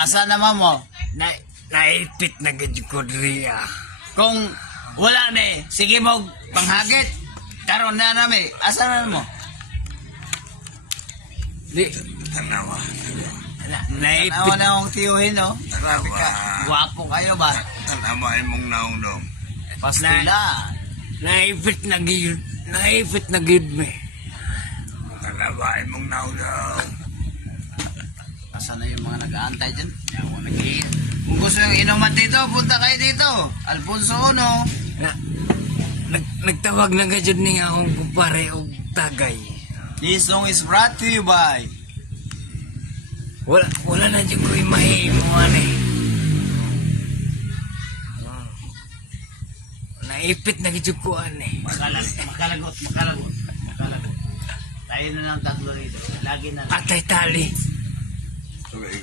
Asa naman mo? Naipit na gid ko diri ah. Kung wala na sige mo panghagit. Karon na nami. Asa na mo? Di tanawa. Naipit. Ano na akong tiyuhin, no? Tanawa. Gwapo kayo ba? Tanawa imong naong dong. Pastila. Naipit na gid me. Tanawa imong naong dong. Asa na yung mga nag-aantay dyan? Ako nag-iin. Kung gusto yung inuman dito, punta kayo dito. Alfonso Uno. Nagtawag na gajud ni nga akong kumpare og tagay. This song is brought to you by Wala na dyan ko imahimo ani. Naipit na gid ko ani. Makalagot. Tayo na lang tatlo rito. Lagi na. Patay tali. Okay.